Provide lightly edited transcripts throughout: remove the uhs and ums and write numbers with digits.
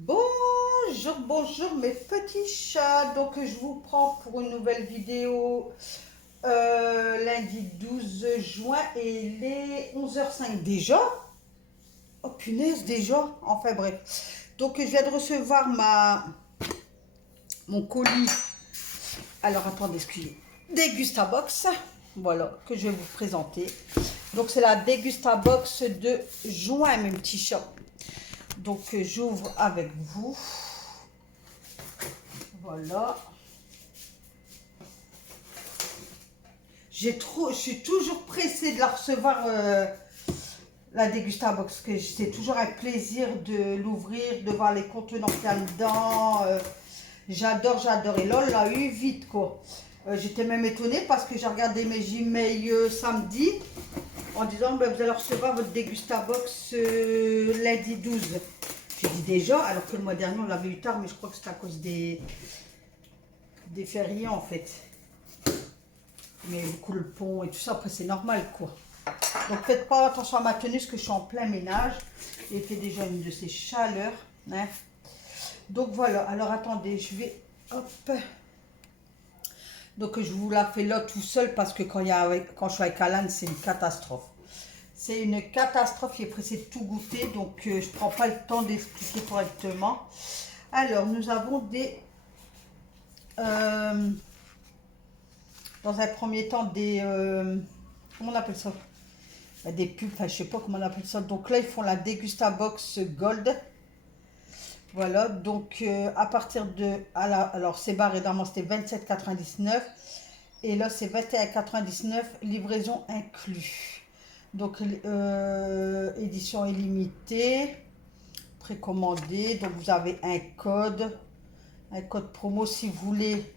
Bonjour, bonjour mes petits chats. Donc je vous prends pour une nouvelle vidéo lundi 12 juin et il est 11h05 déjà. Oh punaise déjà. Enfin bref. Donc je viens de recevoir mon colis. Alors attendez, excusez. Dégustabox. Voilà, que je vais vous présenter. Donc c'est la Dégustabox de juin mes petits chats. Donc j'ouvre avec vous. Voilà. Je suis toujours pressée de la recevoir, la Dégustabox, parce que c'est toujours un plaisir de l'ouvrir, de voir les contenants qu'il y a dedans. J'adore, j'adore. Et là, on l'a eu vite, quoi. J'étais même étonnée parce que j'ai regardé mes Gmail samedi en disant ben, vous allez recevoir votre Dégustabox lundi 12. J'ai dit déjà, alors que le mois dernier, on l'avait eu tard, mais je crois que c'est à cause des fériés, en fait. Mais du coup, le pont et tout ça, après, c'est normal, quoi. Donc, faites pas attention à ma tenue, parce que je suis en plein ménage. Il était déjà une de ces chaleurs. Hein. Donc, voilà. Alors, attendez, je vais... Hop. Donc, je vous la fais là tout seul, parce que quand je suis avec Alan, c'est une catastrophe. C'est une catastrophe. Il est pressé de tout goûter, donc je ne prends pas le temps d'expliquer correctement. Alors, nous avons des... dans un premier temps, des... comment on appelle ça? Des pubs, enfin je sais pas comment on appelle ça. Donc là ils font la Dégustabox Gold. Voilà, donc à partir de... alors c'est barré normalement c'était 27,99 et là c'est 21,99 livraison inclus. Donc édition illimitée, précommandé. Donc vous avez un code promo si vous voulez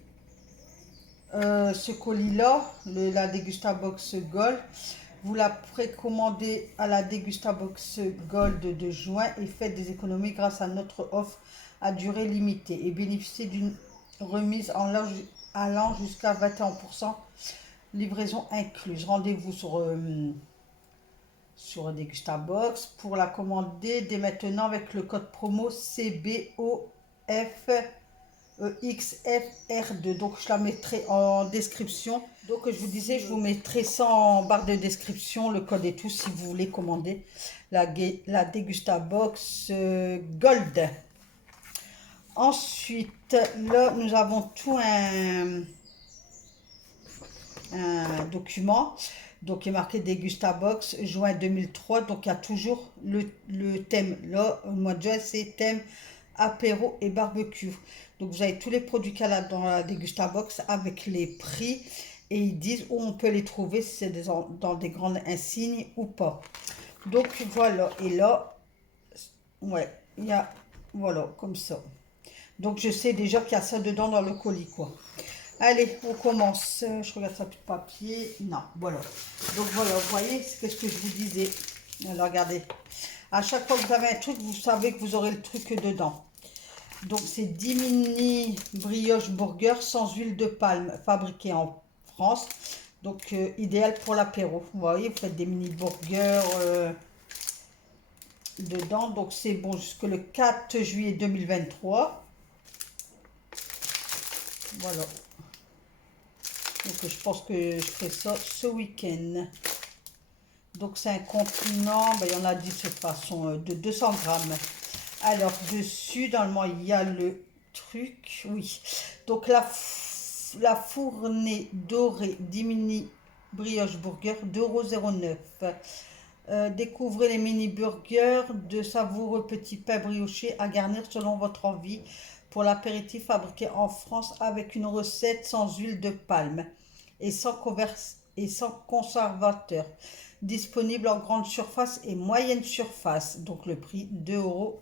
ce colis là, la Dégustabox Gold. Vous la précommandez à la Dégustabox Gold de juin et faites des économies grâce à notre offre à durée limitée et bénéficiez d'une remise allant jusqu'à 21%, livraison incluse. Rendez-vous sur Dégustabox pour la commander dès maintenant avec le code promo CBOF XFR2. Donc je la mettrai en description. Donc je vous disais, je vous mettrai ça en barre de description, le code et tout, si vous voulez commander la Dégustabox Gold. Ensuite, là, nous avons tout un document. Donc, il est marqué Dégustabox, juin 2003. Donc, il y a toujours le thème. Là, au mois de juin, c'est thème apéro et barbecue. Donc, vous avez tous les produits qu'il y a dans la Dégustabox avec les prix. Et ils disent où on peut les trouver, si c'est dans des grandes insignes ou pas. Donc, voilà. Et là, ouais, il y a, voilà, comme ça. Donc, je sais déjà qu'il y a ça dedans dans le colis, quoi. Allez, on commence. Je regarde ça, plus de papier. Non, voilà. Donc voilà, vous voyez, c'est ce que je vous disais. Alors regardez. À chaque fois que vous avez un truc, vous savez que vous aurez le truc dedans. Donc c'est 10 mini brioche burger sans huile de palme, fabriqué en France. Donc idéal pour l'apéro. Vous voyez, vous faites des mini burgers dedans. Donc c'est bon jusque le 4 juillet 2023. Voilà. Donc je pense que je ferai ça ce week-end. Donc c'est un contenant, ben, il y en a dit de toute façon, de 200 grammes. Alors dessus, normalement, il y a le truc, oui. Donc la fournée dorée 10 mini brioche burger d'1,09 €. Découvrez les mini burgers de savoureux petits pains briochés à garnir selon votre envie pour l'apéritif fabriqué en France avec une recette sans huile de palme et sans conservateur. Disponible en grande surface et moyenne surface. Donc le prix 2,09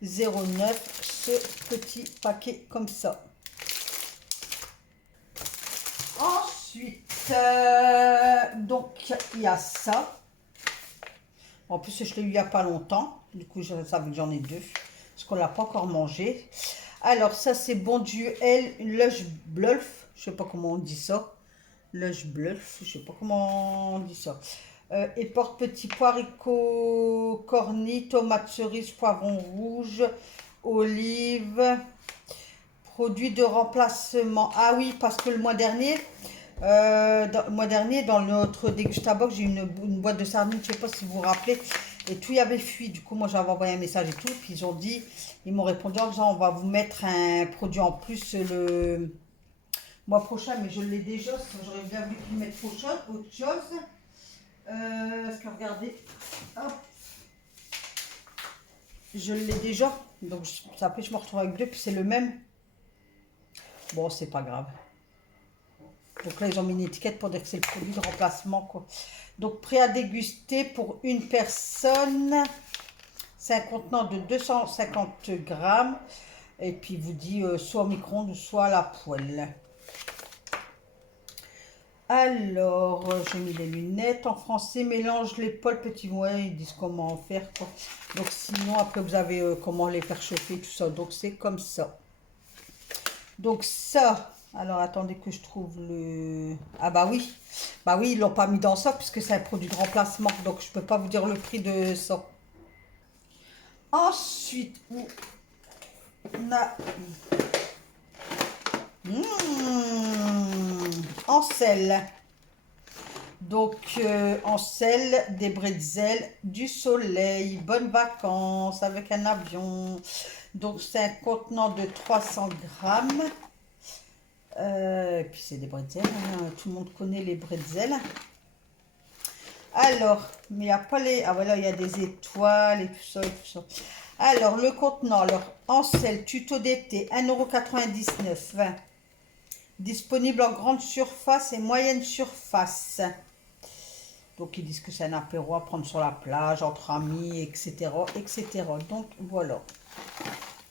€ ce petit paquet comme ça. Ensuite, donc il y a ça. En plus, je l'ai eu il n'y a pas longtemps. Du coup, je savais que j'en ai deux. Parce qu'on ne l'a pas encore mangé. Alors, ça, c'est Bonduelle Lush Bluff. Je ne sais pas comment on dit ça. Lush Bluff. Je ne sais pas comment on dit ça. Et porte petit pois, haricots cornis, tomates cerises, poivrons rouges, olive, produit de remplacement. Ah oui, parce que le mois dernier, dans notre Dégustabox, j'ai eu une boîte de sardines, je ne sais pas si vous vous rappelez, et tout y avait fui. Du coup, moi, j'avais envoyé un message et tout, puis ils m'ont répondu en disant, on va vous mettre un produit en plus le mois prochain, mais je l'ai déjà, parce que j'aurais bien voulu qu'ils mettent autre chose. Parce que regardez, hop, je l'ai déjà, donc après je me retrouve avec deux, puis c'est le même. Bon, c'est pas grave. Donc là, ils ont mis une étiquette pour dire que c'est le produit de remplacement, quoi. Donc, prêt à déguster pour une personne. C'est un contenant de 250 grammes. Et puis, il vous dit soit au micro-ondes, soit à la poêle. Alors, j'ai mis les lunettes en français. Mélange les pôles petits. Ouais, ils disent comment faire, quoi. Donc, sinon, après, vous avez comment les faire chauffer, tout ça. Donc, c'est comme ça. Donc, ça... Alors, attendez que je trouve le... Ah bah oui. Bah oui, ils l'ont pas mis dans ça puisque c'est un produit de remplacement. Donc, je peux pas vous dire le prix de ça. Ensuite, on a... En sel. Donc, en sel, des bretzels, du soleil, bonnes vacances avec un avion. Donc, c'est un contenant de 300 grammes. Et puis c'est des bretzels, hein. Tout le monde connaît les bretzels. Alors, mais il n'y a pas les... Ah voilà, il y a des étoiles et tout ça et tout ça. Alors, le contenant, alors, en sel, tuto d'été, 1,99 €. Disponible en grande surface et moyenne surface. Donc, ils disent que c'est un apéro à prendre sur la plage, entre amis, etc., etc. Donc, voilà.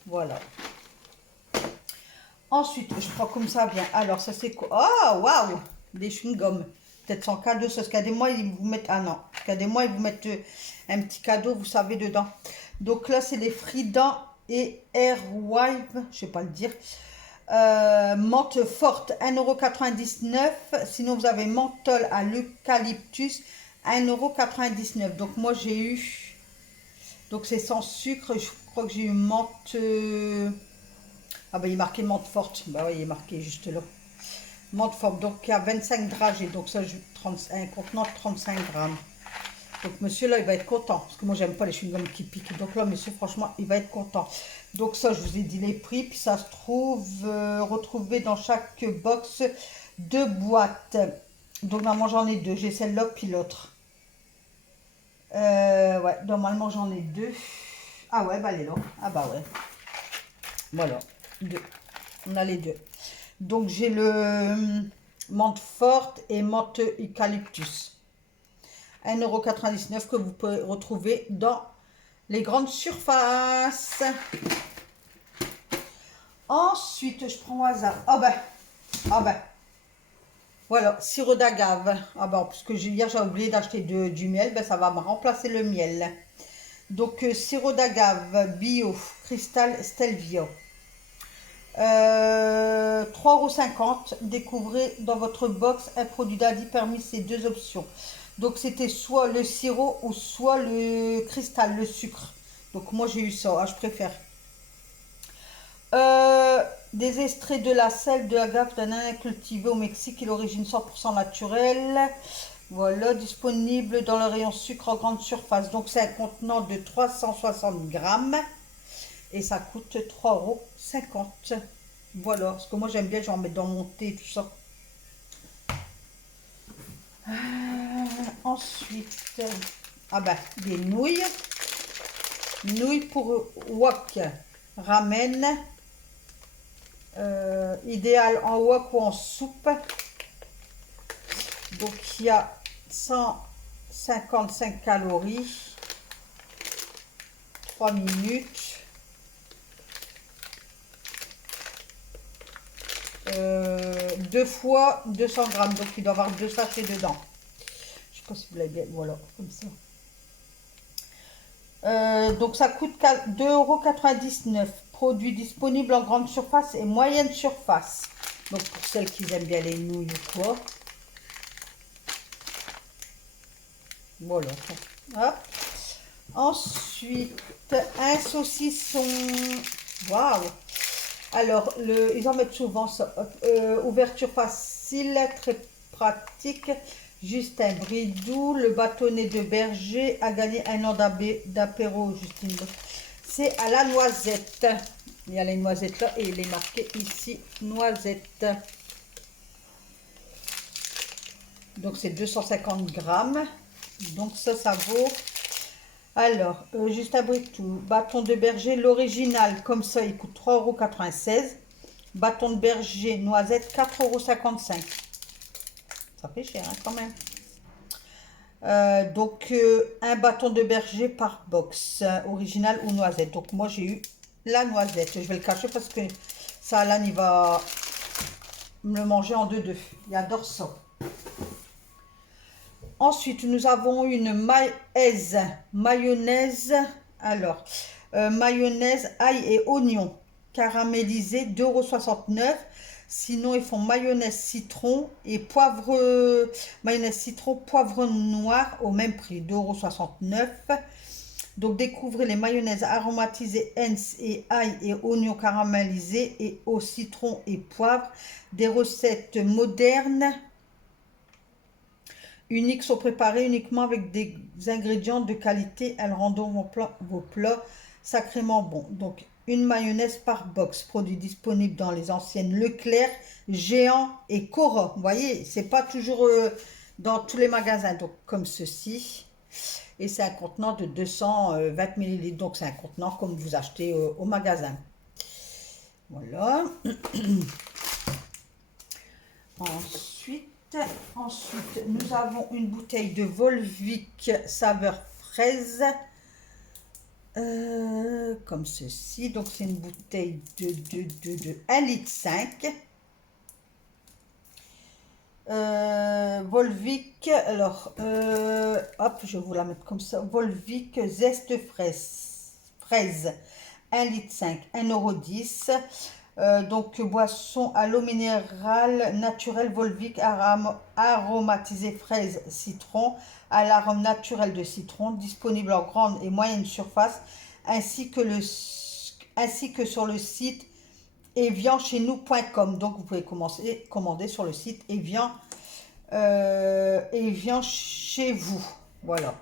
Voilà. Ensuite, je prends comme ça bien. Alors, ça c'est quoi? Oh, waouh! Des chewing-gums. Peut-être sans cadeau, ça. Ce qu'il y a des mois, ils vous mettent... Ah non. Il y a des mois, ils vous mettent un petit cadeau, vous savez, dedans. Donc là, c'est les Fridans et Airwive. Je sais pas le dire. Menthe forte, 1,99 €. Sinon, vous avez menthol à l'eucalyptus, 1,99 €. Donc, moi, j'ai eu... Donc, c'est sans sucre. Je crois que j'ai eu menthe... Ah ben il est marqué menthe forte. Bah oui, il est marqué juste là. Menthe forte. Donc il y a 25 dragées. Donc ça, un contenant de 35 grammes. Donc monsieur là, il va être content. Parce que moi, j'aime pas les chewing-gums qui piquent. Donc là, monsieur, franchement, il va être content. Donc ça, je vous ai dit les prix. Puis ça se trouve retrouvé dans chaque box 2 boîtes. Donc normalement, j'en ai 2. J'ai celle-là puis l'autre. Ouais, normalement, j'en ai 2. Ah ouais, bah elle est là. Ah bah ouais. Voilà. 2. On a les 2. Donc j'ai le menthe forte et menthe eucalyptus. 1,99 € que vous pouvez retrouver dans les grandes surfaces. Ensuite, je prends au hasard. Ah ben. Voilà, sirop d'agave. Ah ben, parce que hier j'ai oublié d'acheter du miel, ben ça va me remplacer le miel. Donc sirop d'agave bio, cristal Stelvio. 3,50 €. Découvrez dans votre box un produit d'Aldi parmi ces deux options. Donc c'était soit le sirop ou soit le cristal, le sucre. Donc moi j'ai eu ça, ah, je préfère. Des extraits de la sel de agave d'un ananas cultivé au Mexique et l'origine 100% naturelle. Voilà, disponible dans le rayon sucre en grande surface. Donc c'est un contenant de 360 grammes. Et ça coûte 3,50 €. Voilà, parce que moi j'aime bien, je vais en mettre dans mon thé, tout ça. Ensuite, ah ben, des nouilles. Nouilles pour wok. Ramen. Idéal en wok ou en soupe. Donc il y a 155 calories. 3 minutes. 2 fois 200 grammes, donc il doit y avoir 2 sachets dedans. Je sais pas si vous l'avez bien, voilà, comme ça. Donc ça coûte 2,99 €. Produit disponible en grande surface et moyenne surface. Donc pour celles qui aiment bien les nouilles ou quoi. Voilà. Hop. Ensuite, un saucisson Waouh! Alors, ils en mettent souvent ça. Ouverture facile, très pratique. Justin Bridou, le bâtonnet de berger a gagné un an d'apéro, Justine. C'est à la noisette. Il y a les noisettes là et il est marqué ici noisette. Donc c'est 250 grammes. Donc ça vaut. Alors, Justin Bridou, bâton de berger, l'original, comme ça, il coûte 3,96 €. Bâton de berger noisette, 4,55 €. Ça fait cher hein, quand même. Donc, un bâton de berger par box, original ou noisette. Donc, moi, j'ai eu la noisette. Je vais le cacher parce que ça, Alan, il va me le manger en deux. Il adore ça. Ensuite, nous avons une mayonnaise. Alors, mayonnaise, ail et oignon caramélisé, 2,69 €. Sinon, ils font mayonnaise citron et poivre, mayonnaise citron, poivre noir au même prix, 2,69 €. Donc, découvrez les mayonnaises aromatisées Heinz et ail et oignons caramélisés et au citron et poivre. Des recettes modernes uniques sont préparées uniquement avec des ingrédients de qualité. Elles rendront vos plats sacrément bons. Donc, une mayonnaise par box, produit disponible dans les anciennes Leclerc, Géant et Cora. Vous voyez, c'est pas toujours dans tous les magasins. Donc, comme ceci. Et c'est un contenant de 220 ml. Donc, c'est un contenant comme vous achetez au magasin. Voilà. Ensuite, nous avons une bouteille de Volvic saveur fraise. Comme ceci. Donc, c'est une bouteille de 1,5 litre. Volvic, alors, hop, je vais vous la mettre comme ça. Volvic zeste fraise 1,5 litre, 1,10 €. Donc, boisson à l'eau minérale naturelle Volvic aromatisée fraise citron à l'arôme naturel de citron, disponible en grande et moyenne surface, ainsi que sur le site evianchez-nous.com. Donc, vous pouvez commander sur le site Evian chez vous. Voilà.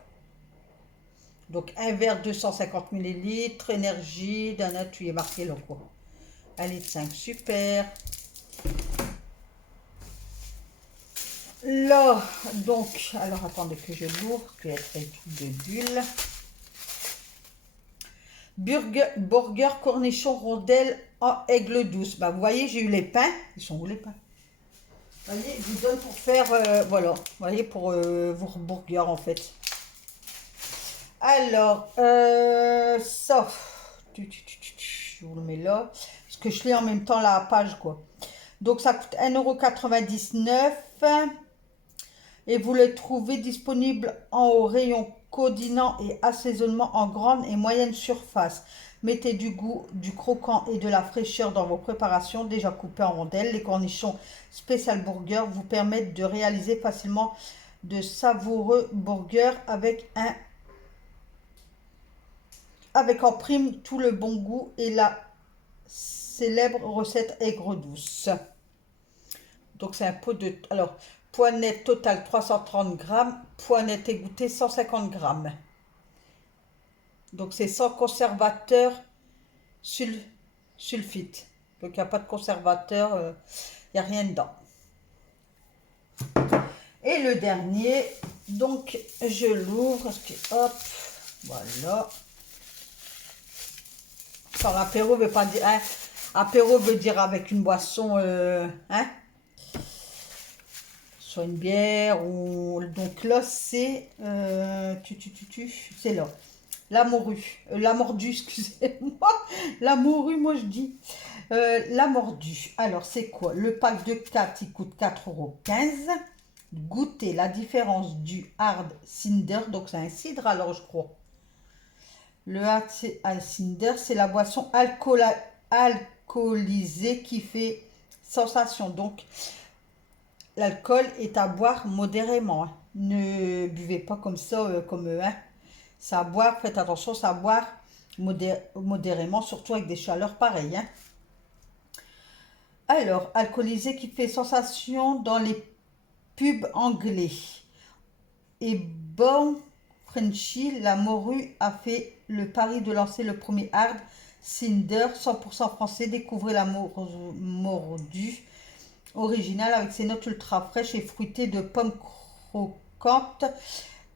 Donc, un verre 250 ml, énergie d'un litre, il est marqué là quoi. 1,5 litre, super. Là, donc, alors attendez que je l'ouvre, qu'il y a très de bulles. Burger cornichon rondelle en aigle douce. Bah, vous voyez, j'ai eu les pains. Ils sont où les pains? Vous voyez, je vous donne pour faire, voilà, vous voyez, pour vos burgers en fait. Alors, ça, je vous le mets là, parce que je lis en même temps la page, quoi. Donc, ça coûte 1,99 € et vous le trouvez disponible au rayon codinant et assaisonnement en grande et moyenne surface. Mettez du goût, du croquant et de la fraîcheur dans vos préparations déjà coupées en rondelles. Les cornichons Special Burger vous permettent de réaliser facilement de savoureux burgers avec en prime tout le bon goût et la célèbre recette aigre douce. Donc c'est un pot de... Alors, poignette totale 330 grammes, poignette égouttée 150 grammes. Donc c'est sans conservateur sulfite. Donc il n'y a pas de conservateur, il n'y a rien dedans. Et le dernier, donc je l'ouvre, hop, voilà. Par apéro veut pas dire, hein, apéro veut dire avec une boisson, hein, soit une bière ou donc là c'est, c'est là. La mordue, excusez-moi. La morue, moi je dis. La mordue. Alors, c'est quoi? Le pack de 4, il coûte 4,15 €. Goûtez la différence du hard cider. Donc, c'est un cidre, alors je crois. Le hard cider, c'est la boisson alcoolisée qui fait sensation. Donc, l'alcool est à boire modérément. Hein. Ne buvez pas comme ça, hein. C'est à boire, faites attention, c'est à boire modérément, surtout avec des chaleurs pareilles. Hein. Alors, alcoolisé qui fait sensation dans les pubs anglais. Et bon, Frenchy, la morue a fait le pari de lancer le premier hard cider 100% français. Découvrez la mordue originale avec ses notes ultra fraîches et fruitées de pommes croquantes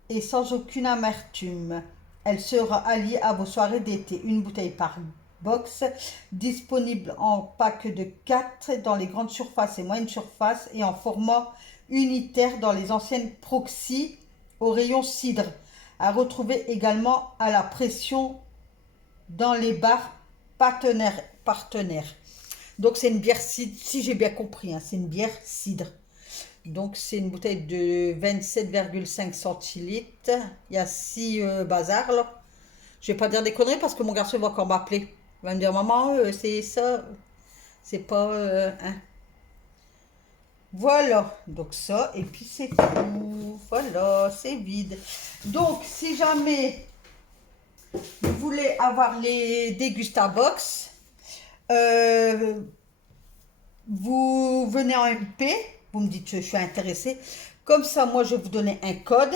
et sans aucune amertume. Elle sera alliée à vos soirées d'été. Une bouteille par box, disponible en pack de 4 dans les grandes surfaces et moyennes surfaces et en format unitaire dans les anciennes proxy au rayon cidre. À retrouver également à la pression dans les bars partenaires. Donc c'est une bière cidre, si j'ai bien compris, hein, c'est une bière cidre. Donc c'est une bouteille de 27,5 centilitres. Il y a 6 bazars là. Je vais pas dire des conneries parce que mon garçon va encore m'appeler. Il va me dire maman, c'est ça, c'est pas... hein. Voilà, donc ça, et puis c'est tout. Voilà, c'est vide. Donc si jamais vous voulez avoir les Dégustabox, vous venez en MP, vous me dites je suis intéressé. Comme ça, moi, je vais vous donner un code.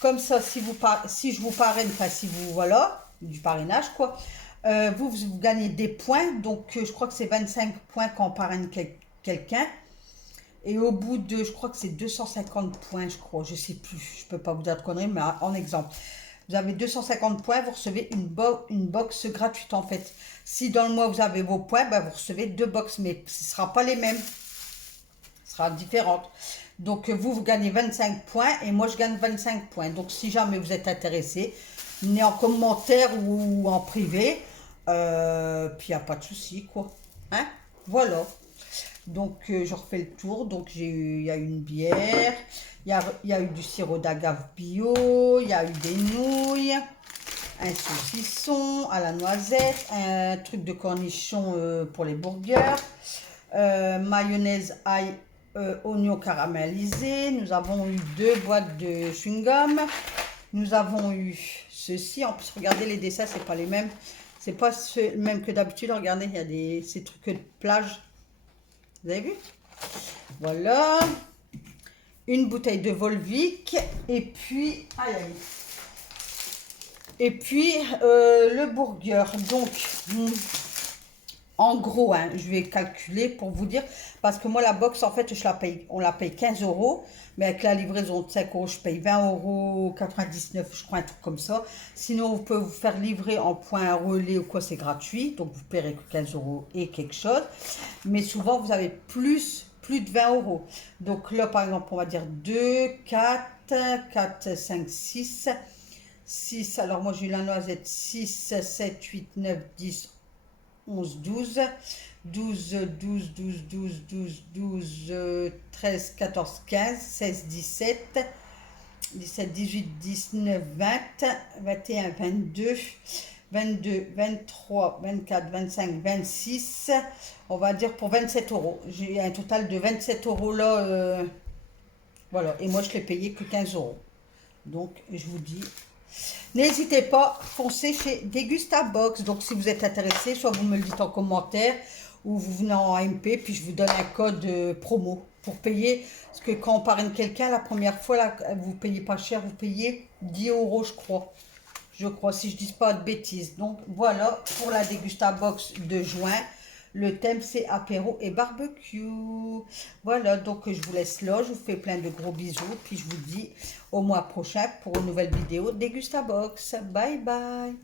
Comme ça, si je vous parraine, enfin, si vous, voilà, du parrainage, quoi, vous gagnez des points. Donc, je crois que c'est 25 points quand on parraine quelqu'un. Et au bout de, je crois que c'est 250 points, je crois, je sais plus, je peux pas vous dire de conneries, mais en exemple. Vous avez 250 points, vous recevez une box gratuite en fait. Si dans le mois vous avez vos points, ben, vous recevez 2 box, mais ce ne sera pas les mêmes. Ce sera différente. Donc vous gagnez 25 points et moi je gagne 25 points. Donc si jamais vous êtes intéressé, venez en commentaire ou en privé. Puis il n'y a pas de souci quoi. Hein? Voilà. Donc je refais le tour. Donc il y a eu une bière, il y a eu du sirop d'agave bio, il y a eu des nouilles, un saucisson à la noisette, un truc de cornichon pour les burgers, mayonnaise ail, oignon caramélisé. Nous avons eu 2 boîtes de chewing-gum. Nous avons eu ceci. En plus, regardez les dessins, c'est pas les mêmes. C'est pas le même que d'habitude. Regardez, il y a ces trucs de plage. Vous avez vu? Voilà. Une bouteille de Volvic. Et puis, aïe, aïe. Et puis, le burger. Donc, en gros, hein, je vais calculer pour vous dire. Parce que moi, la box, en fait, on la paye 15 €. Mais avec la livraison de 5 €, je paye 20,99 €, je crois, un truc comme ça. Sinon, on peut vous faire livrer en point relais ou quoi, c'est gratuit. Donc, vous ne paierez que 15 € et quelque chose. Mais souvent, vous avez plus de 20 €. Donc là, par exemple, on va dire 2, 4, 5, 6. 6, alors moi, j'ai eu la noisette 6, 7, 8, 9, 10, 11, 12. 12, 12, 12, 12, 12, 12, 13, 14, 15, 16, 17, 17, 18, 19, 20, 21, 22, 22, 23, 24, 25, 26, on va dire pour 27 €. J'ai un total de 27 € là, voilà, et moi je l'ai payé que 15 €. Donc je vous dis, n'hésitez pas, foncez chez Dégustabox. Donc si vous êtes intéressé, soit vous me le dites en commentaire, ou vous venez en MP, puis je vous donne un code promo pour payer. Parce que quand on parraine quelqu'un, la première fois, là, vous ne payez pas cher, vous payez 10 € je crois. Je crois, si je ne dis pas de bêtises. Donc voilà pour la Dégustabox de juin. Le thème c'est apéro et barbecue. Voilà, donc je vous laisse là. Je vous fais plein de gros bisous. Puis je vous dis au mois prochain pour une nouvelle vidéo Dégustabox. Bye bye.